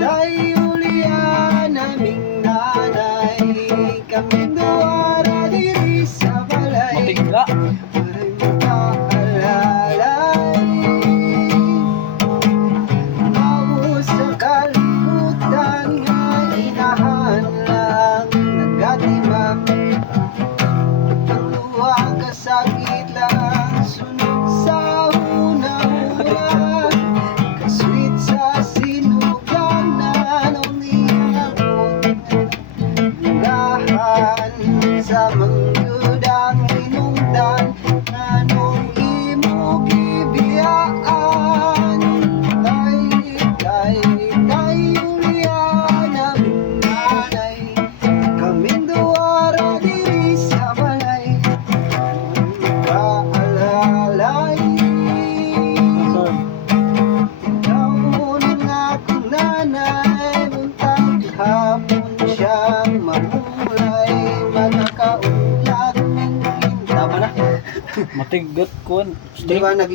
Day Julia naming nanay, kaming duwara diri sa balay. Matigla. Maray makaalalay, mao sa kalibutan nga inahan lang nagatimak. Ang luha kasakit lang sunod sa una-una, kasweet sa sinuganan o niyabot. Gahan sa manggudang hinungdan, anong imo gibiyaan. Kay Julia naming nanay, kaming duwara diri sa balay. Kaalalay, ikaw ng akong nanay, buntag hapon siyang mamulay, magkakaunlad ng tama na. Matigot kun. Liwanag.